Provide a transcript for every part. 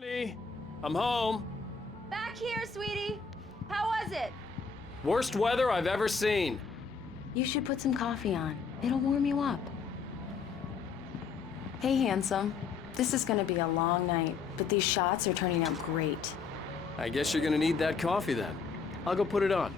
Honey, I'm home. Back here, sweetie. How was it? Worst weather I've ever seen. You should put some coffee on. It'll warm you up. Hey, handsome. This is gonna be a long night, but these shots are turning out great. I guess you're gonna need that coffee then. I'll go put it on.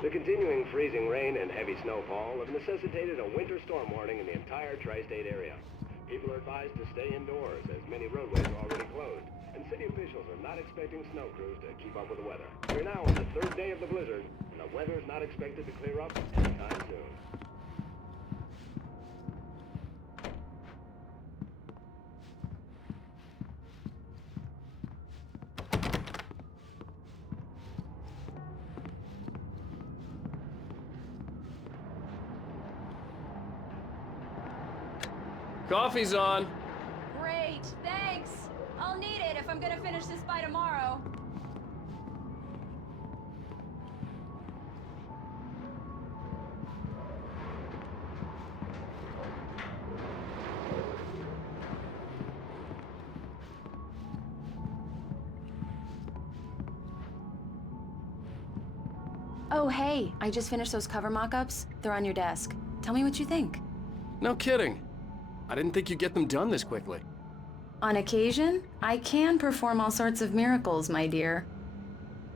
The continuing freezing rain and heavy snowfall have necessitated a winter storm warning in the entire tri-state area. People are advised to stay indoors as many roadways are already closed, and city officials are not expecting snow crews to keep up with the weather. We're now on the third day of the blizzard, and the weather is not expected to clear up anytime soon. Coffee's on. Great, thanks. I'll need it if I'm gonna finish this by tomorrow. Oh, hey, I just finished those cover mock-ups. They're on your desk. Tell me what you think. No kidding. I didn't think you'd get them done this quickly. On occasion, I can perform all sorts of miracles, my dear.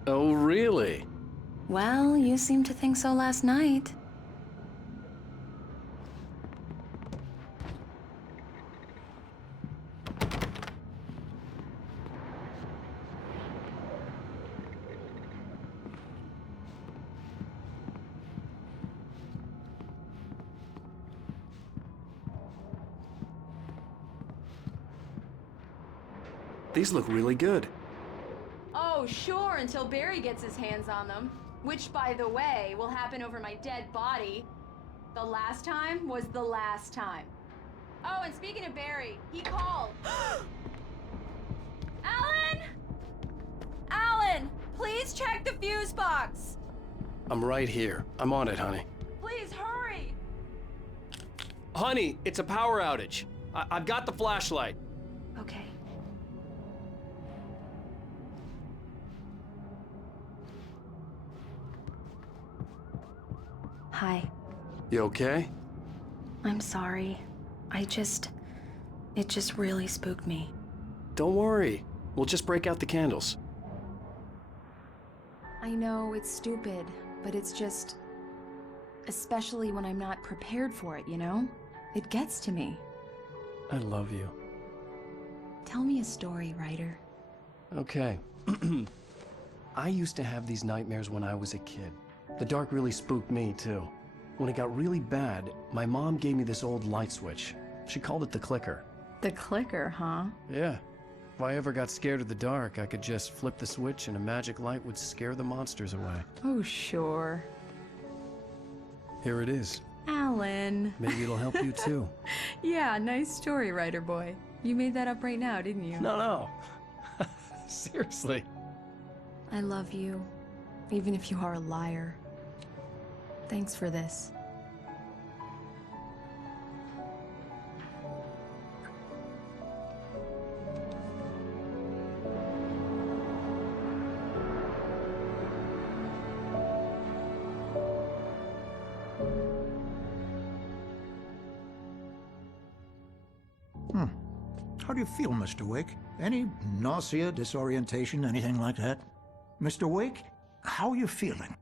Oh, really? Well, you seemed to think so last night. These look really good. Oh, sure, until Barry gets his hands on them. Which, by the way, will happen over my dead body. The last time was the last time. Oh, and speaking of Barry, he called. Alan! Alan! Please check the fuse box! I'm right here. I'm on it, honey. Please, hurry! Honey, it's a power outage. I've got the flashlight. Okay. Hi. You okay? I'm sorry. It just really spooked me. Don't worry. We'll just break out the candles. I know it's stupid, but it's just... especially when I'm not prepared for it, you know? It gets to me. I love you. Tell me a story, writer. Okay. I used to have these nightmares when I was a kid. The dark really spooked me, too. When it got really bad, my mom gave me this old light switch. She called it the clicker. The clicker, huh? Yeah. If I ever got scared of the dark, I could just flip the switch and a magic light would scare the monsters away. Oh, sure. Here it is. Alan. Maybe it'll help you, too. Yeah, nice story, writer boy. You made that up right now, didn't you? No. Seriously. I love you, even if you are a liar. Thanks for this. How do you feel, Mr. Wake? Any nausea, disorientation, anything like that? Mr. Wake, how are you feeling?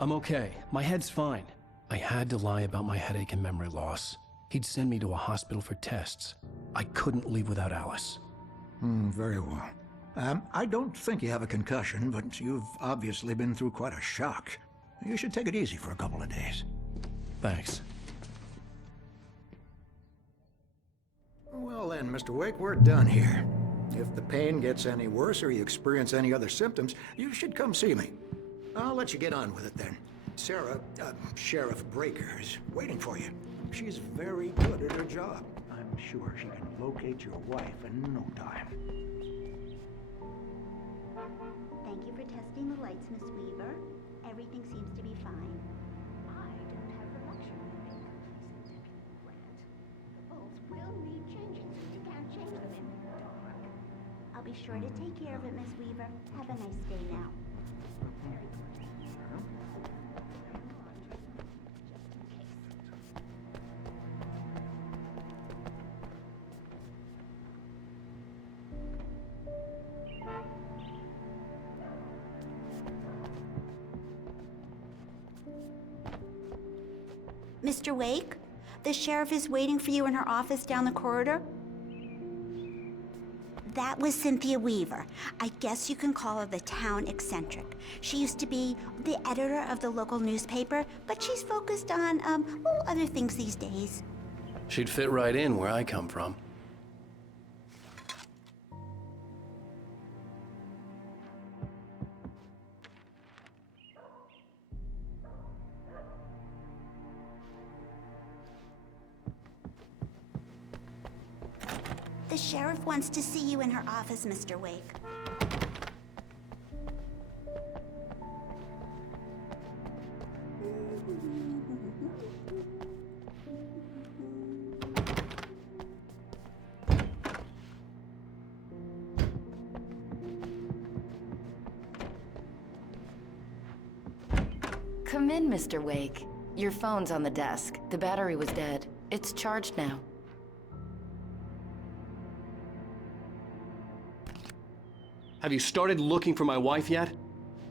I'm okay. My head's fine. I had to lie about my headache and memory loss. He'd send me to a hospital for tests. I couldn't leave without Alice. Very well. I don't think you have a concussion, but you've obviously been through quite a shock. You should take it easy for a couple of days. Thanks. Well then, Mr. Wake, we're done here. If the pain gets any worse or you experience any other symptoms, you should come see me. I'll let you get on with it then. Sarah, Sheriff Breaker, is waiting for you. She's very good at her job. I'm sure she can locate your wife in no time. Thank you for testing the lights, Miss Weaver. Everything seems to be fine. I don't have the luxury of being complacent, Deputy Grant. The bulbs will need changing since you can't change them in the dark. I'll be sure to take care of it, Miss Weaver. Have a nice day now. Very good. Just in case. Mr. Wake, the sheriff is waiting for you in her office down the corridor. That was Cynthia Weaver. I guess you can call her the town eccentric. She used to be the editor of the local newspaper, but she's focused on, other things these days. She'd fit right in where I come from. The sheriff wants to see you in her office, Mr. Wake. Come in, Mr. Wake. Your phone's on the desk. The battery was dead. It's charged now. Have you started looking for my wife yet?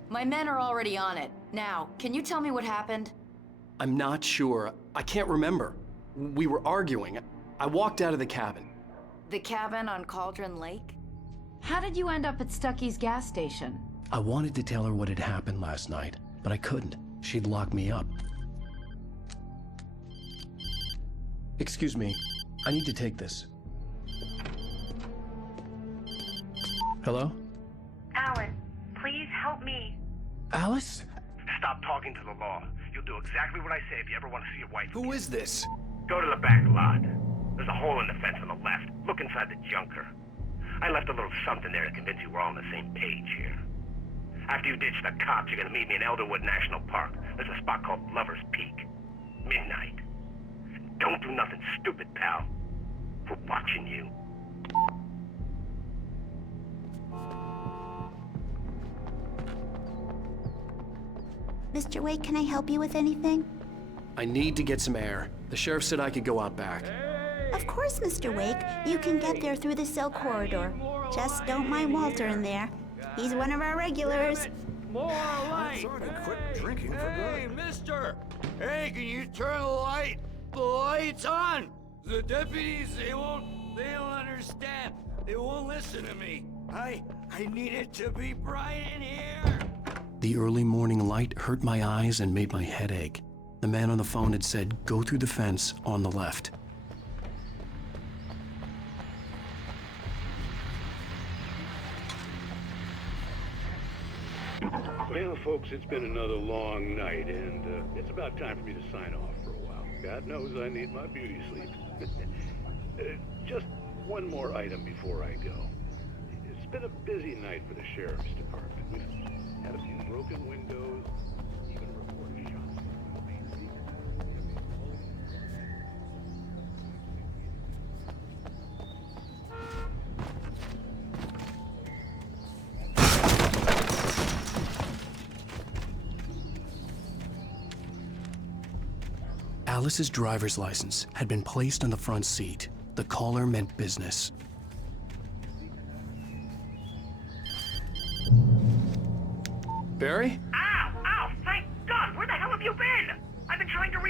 My men are already on it. Now, can you tell me what happened? I'm not sure. I can't remember. We were arguing. I walked out of the cabin. The cabin on Cauldron Lake? How did you end up at Stucky's gas station? I wanted to tell her what had happened last night, but I couldn't. She'd lock me up. Excuse me. I need to take this. Hello? Alan, please help me. Alice? Stop talking to the law. You'll do exactly what I say if you ever want to see your wife. Who is this? Go to the back lot. There's a hole in the fence on the left. Look inside the junker. I left a little something there to convince you we're all on the same page here. After you ditch the cops, you're gonna meet me in Elderwood National Park. There's a spot called Lover's Peak. Midnight. Don't do nothing stupid, pal. We're watching you. Mr. Wake, can I help you with anything? I need to get some air. The sheriff said I could go out back. Of course, Mr. Wake. You can get there through the cell corridor. Just don't mind Walter in there. He's one of our regulars. More I light! thought I'd quit drinking for Hey, good. mister! Hey, can you turn the lights on? The deputies, they don't understand. They won't listen to me. I need it to be bright in here. The early morning light hurt my eyes and made my head ache. The man on the phone had said, go through the fence on the left. Well, folks, it's been another long night, and it's about time for me to sign off for a while. God knows I need my beauty sleep. Just one more item before I go. It's been a busy night for the sheriff's department. We've had a few broken windows, even reported shots. Alice's driver's license had been placed on the front seat. The caller meant business. Barry? Ow! Ow! Thank God! Where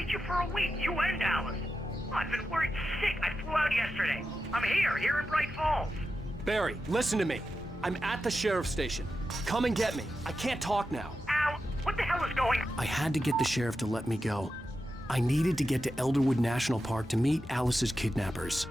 missed you for a week, you and Alice. I've been worried sick. I flew out yesterday. I'm here in Bright Falls. Barry, listen to me. I'm at the sheriff's station. Come and get me. I can't talk now. Al, what the hell is going on? I had to get the sheriff to let me go. I needed to get to Elderwood National Park to meet Alice's kidnappers.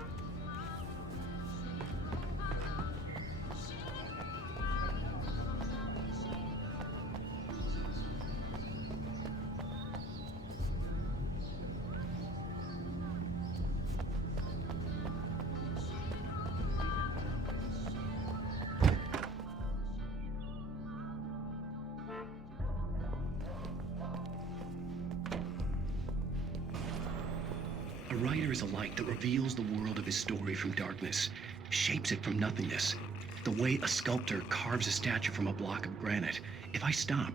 A writer is a light that reveals the world of his story from darkness, shapes it from nothingness. The way a sculptor carves a statue from a block of granite. If I stop,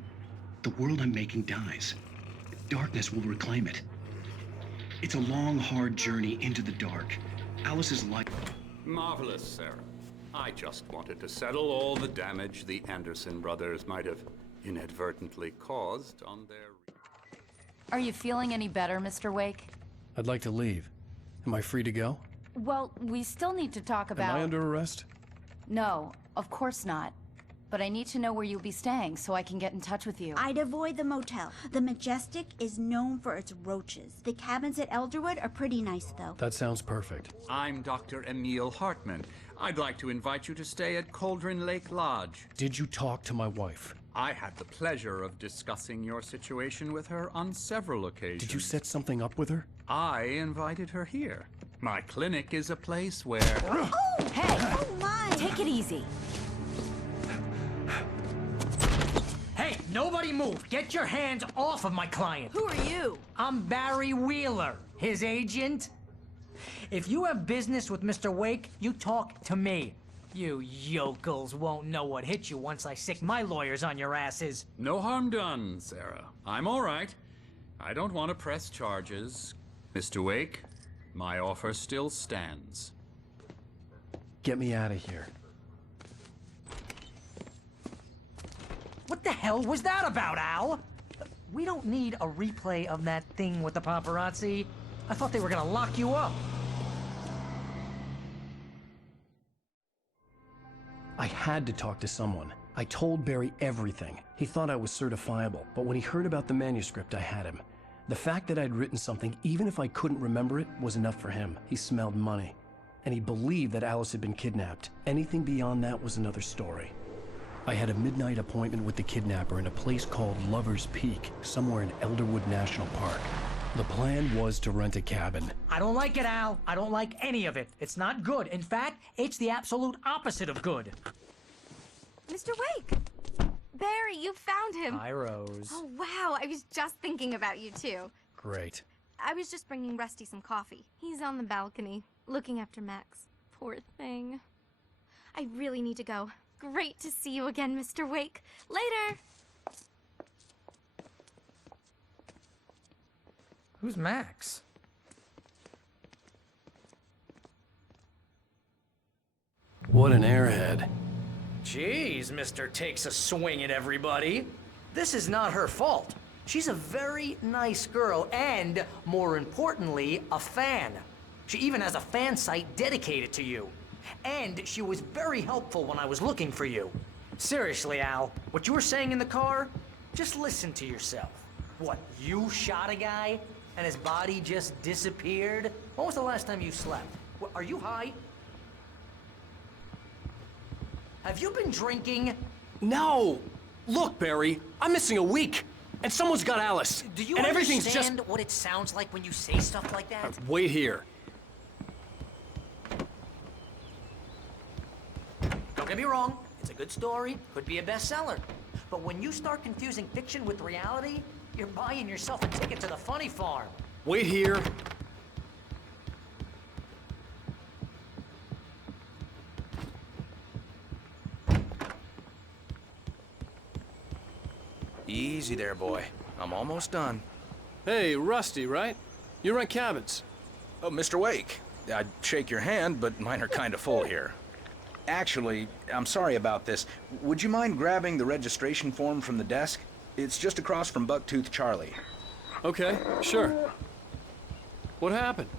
the world I'm making dies. Darkness will reclaim it. It's a long, hard journey into the dark. Alice's life... Marvelous, Sarah. I just wanted to settle all the damage the Anderson brothers might have inadvertently caused on their... Are you feeling any better, Mr. Wake? I'd like to leave. Am I free to go? Well, we still need to talk about... Am I under arrest? No, of course not. But I need to know where you'll be staying so I can get in touch with you. I'd avoid the motel. The Majestic is known for its roaches. The cabins at Elderwood are pretty nice, though. That sounds perfect. I'm Dr. Emil Hartman. I'd like to invite you to stay at Cauldron Lake Lodge. Did you talk to my wife? I had the pleasure of discussing your situation with her on several occasions. Did you set something up with her? I invited her here. My clinic is a place where... Oh! Hey! Oh, my! Take it easy. Hey, nobody move! Get your hands off of my client! Who are you? I'm Barry Wheeler, his agent. If you have business with Mr. Wake, you talk to me. You yokels won't know what hit you once I sick my lawyers on your asses. No harm done, Sarah. I'm all right. I don't want to press charges. Mr. Wake, my offer still stands. Get me out of here. What the hell was that about, Al? We don't need a replay of that thing with the paparazzi. I thought they were gonna lock you up. I had to talk to someone. I told Barry everything. He thought I was certifiable, but when he heard about the manuscript, I had him. The fact that I'd written something, even if I couldn't remember it, was enough for him. He smelled money. And he believed that Alice had been kidnapped. Anything beyond that was another story. I had a midnight appointment with the kidnapper in a place called Lover's Peak, somewhere in Elderwood National Park. The plan was to rent a cabin. I don't like it, Al. I don't like any of it. It's not good. In fact, it's the absolute opposite of good. Mr. Wake! Barry, you found him! Hi, Rose. Oh, wow. I was just thinking about you, too. Great. I was just bringing Rusty some coffee. He's on the balcony, looking after Max. Poor thing. I really need to go. Great to see you again, Mr. Wake. Later! Who's Max? What an airhead. Jeez, Mr. Takes a swing at everybody. This is not her fault. She's a very nice girl and, more importantly, a fan. She even has a fan site dedicated to you. And she was very helpful when I was looking for you. Seriously, Al, what you were saying in the car, just listen to yourself. What, you shot a guy and his body just disappeared? When was the last time you slept? What, are you high? Have you been drinking? No! Look, Barry, I'm missing a week. And someone's got Alice. Do you and everything's understand just... what it sounds like when you say stuff like that? Wait here. Don't get me wrong, it's a good story, could be a bestseller. But when you start confusing fiction with reality, you're buying yourself a ticket to the funny farm. Wait here. Easy there, boy. I'm almost done. Hey, Rusty, right? You rent cabins. Oh, Mr. Wake. I'd shake your hand, but mine are kind of full here. Actually, I'm sorry about this. Would you mind grabbing the registration form from the desk? It's just across from Bucktooth Charlie. Okay, sure. What happened?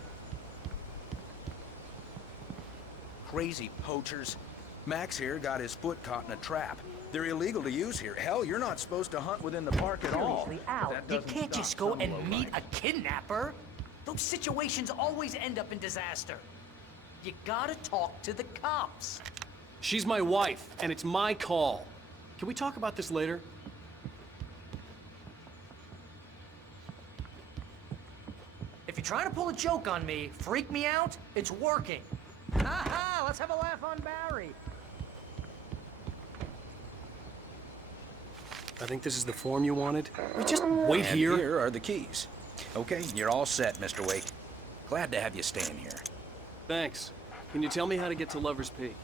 Crazy poachers. Max here got his foot caught in a trap. They're illegal to use here. Hell, you're not supposed to hunt within the park at all. Seriously, Al, That you doesn't can't stop just go some and low meet life. a kidnapper. Those situations always end up in disaster. You gotta talk to the cops. She's my wife, and it's my call. Can we talk about this later? If you're trying to pull a joke on me, freak me out, it's working. Ha ha! Let's have a laugh on Barry. I think this is the form you wanted. We just wait And here. here are the keys. Okay, you're all set, Mr. Wake. Glad to have you staying here. Thanks. Can you tell me how to get to Lover's Peak?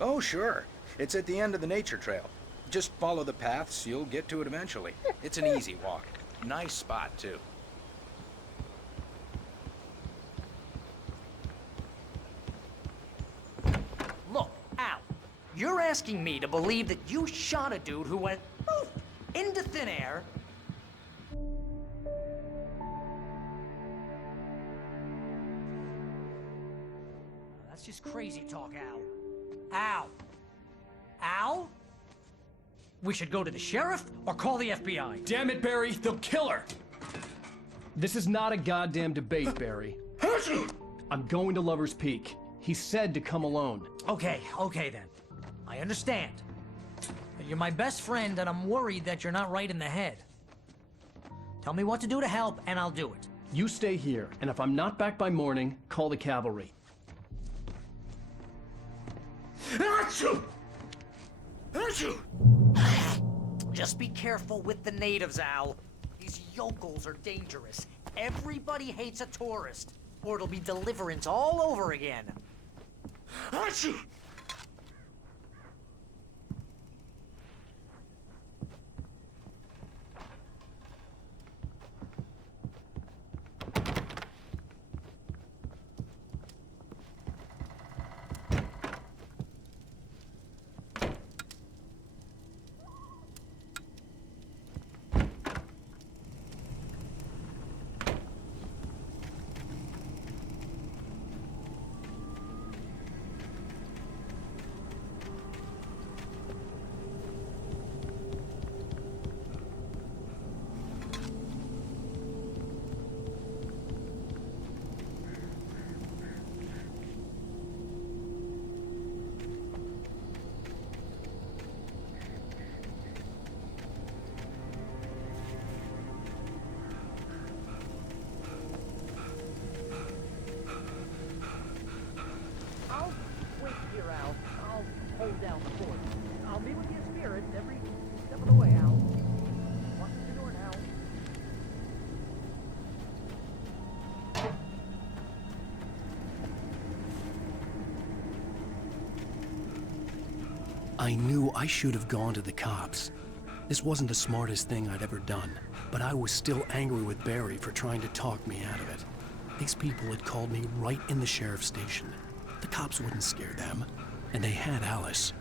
Oh, sure. It's at the end of the nature trail. Just follow the paths, you'll get to it eventually. It's an easy walk. Nice spot, too. Look, Al, you're asking me to believe that you shot a dude who went poof into thin air. That's just crazy talk, Al. Al. Al? We should go to the sheriff or call the FBI. Damn it, Barry, they'll kill her! This is not a goddamn debate, Barry. I'm going to Lover's Peak. He said to come alone. Okay then. I understand. But you're my best friend and I'm worried that you're not right in the head. Tell me what to do to help and I'll do it. You stay here, and if I'm not back by morning, call the cavalry. Just be careful with the natives, Al. These yokels are dangerous. Everybody hates a tourist, or it'll be deliverance all over again. I'll wait here, Al. I'll hold down the fort. I'll be with you in spirit every step of the way, Al. Watch what you're doing, Al. I knew I should have gone to the cops. This wasn't the smartest thing I'd ever done, but I was still angry with Barry for trying to talk me out of it. These people had called me right in the sheriff's station. The cops wouldn't scare them, and they had Alice.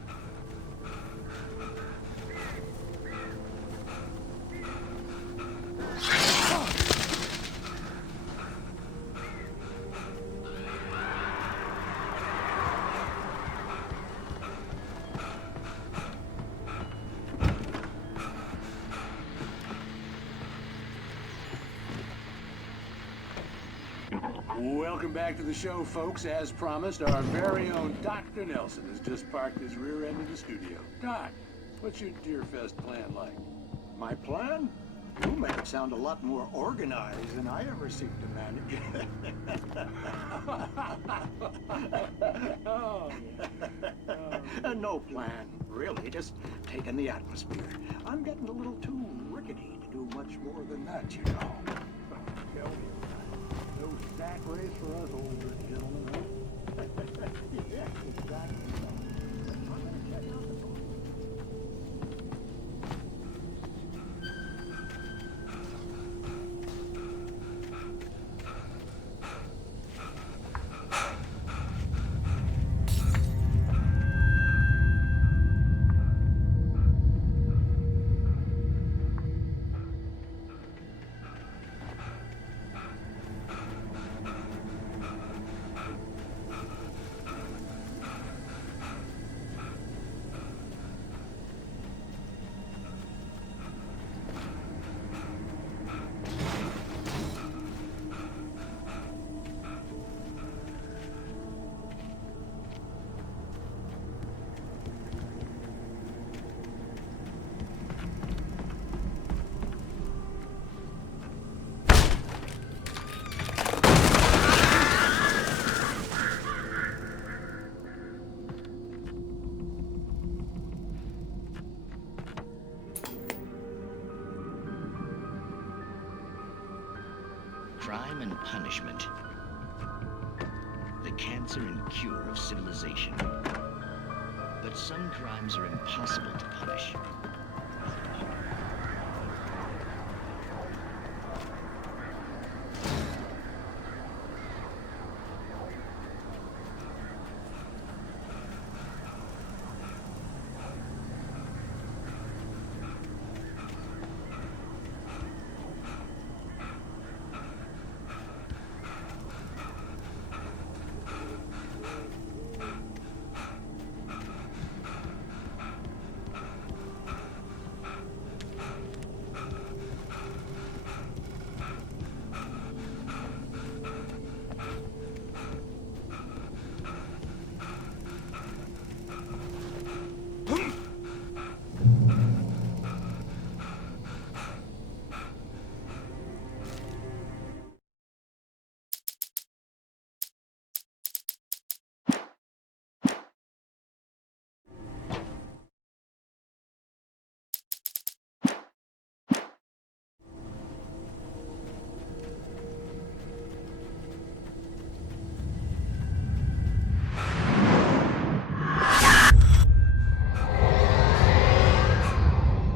Welcome back to the show, folks. As promised, our very own Dr. Nelson has just parked his rear end in the studio. Doc, what's your Deerfest plan like? My plan? You make it sound a lot more organized than I ever seem to manage. No plan, really. Just taking the atmosphere. I'm getting a little too rickety to do much more than that, you know. Tell me about it. No sack race for us older gentlemen, huh? Yeah, exactly. I'm gonna check out the boat. crime and punishment. The cancer and cure of civilization. But some crimes are impossible to punish.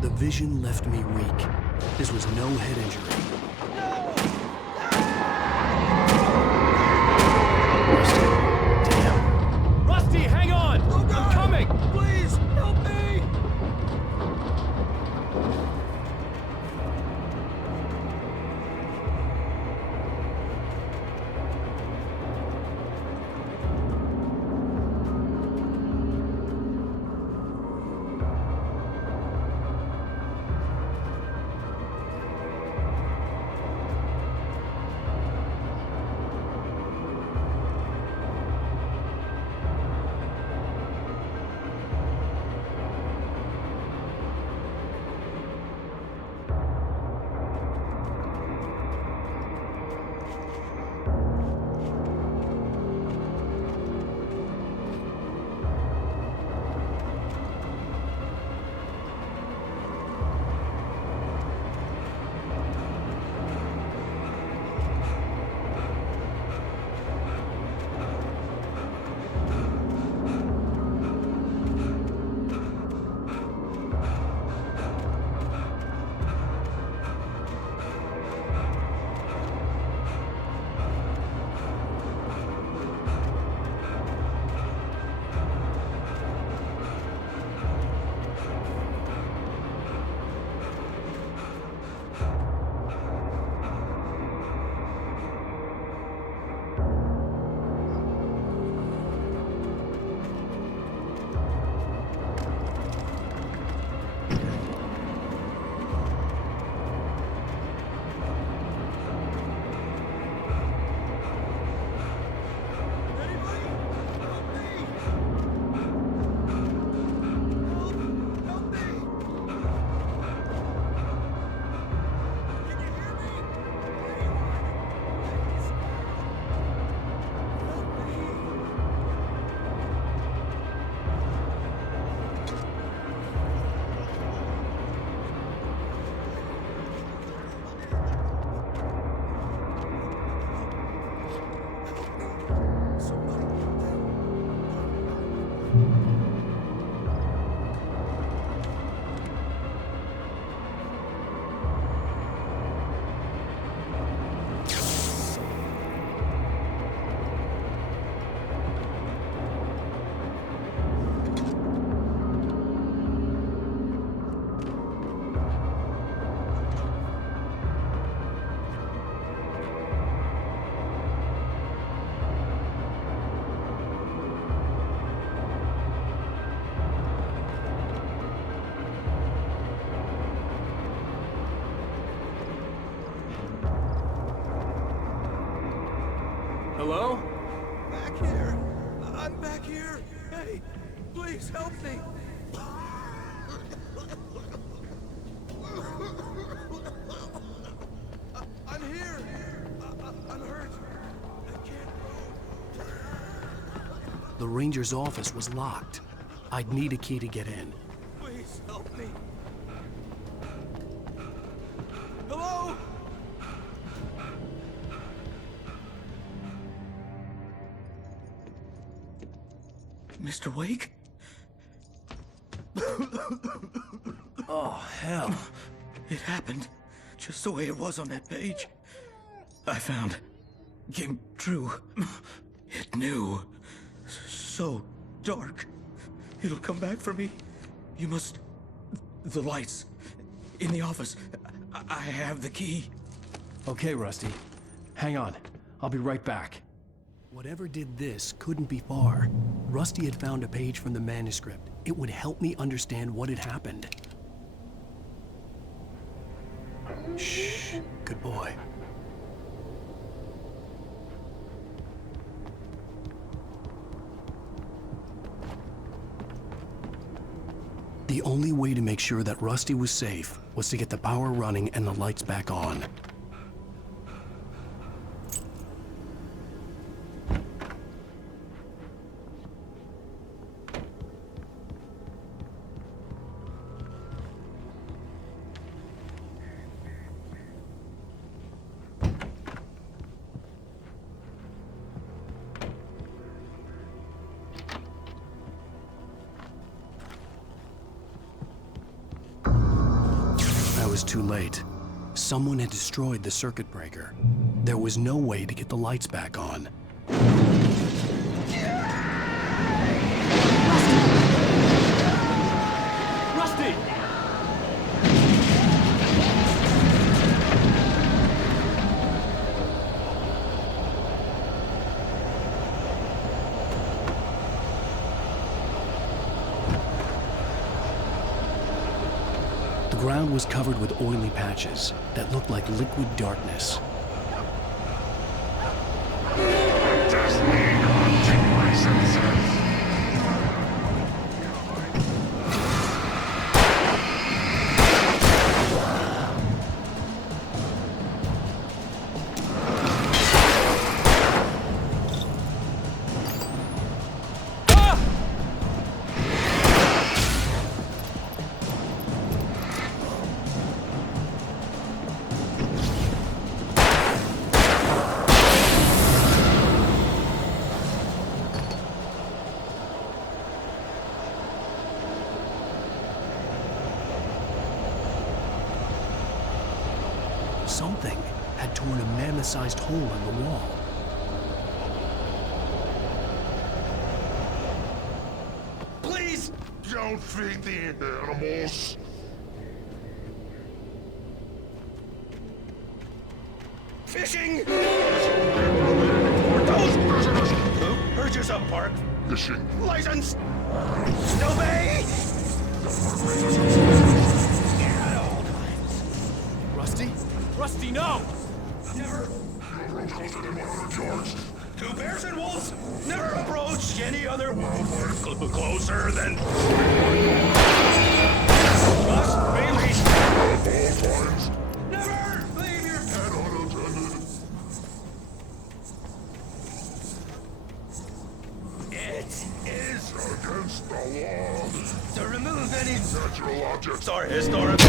The vision left me weak. This was no head injury. Rusty, damn. Rusty, hang on! Oh, God. I'm coming! Please, help me! Hello? Back here! I'm back here! Hey, please help me! I'm here! I'm hurt! I can't move! The ranger's office was locked. I'd need a key to get in. Please help me! Hello? Mr. Wake? Oh, hell. It happened just the way it was on that page. I found. Came true. It knew. So dark. It'll come back for me. You must... The lights. In the office. I have the key. Okay, Rusty. Hang on. I'll be right back. Whatever did this couldn't be far. Rusty had found a page from the manuscript. It would help me understand what had happened. Shh. Good boy. The only way to make sure that Rusty was safe was to get the power running and the lights back on. Too late. Someone had destroyed the circuit breaker. There was no way to get the lights back on. Rusty! The ground was covered with oily patches that looked like liquid darkness. Something had torn a mammoth-sized hole in the wall. Please don't feed the animals. Fishing! Those prisoners! Heard yourself, Park. Fishing. License! Obey! Rusty? Rusty, no! Never. Two bears and wolves never approach any other wildlife closer than. Must be leashed. Never leave your pet unattended. It is against the law to remove any natural objects or historical.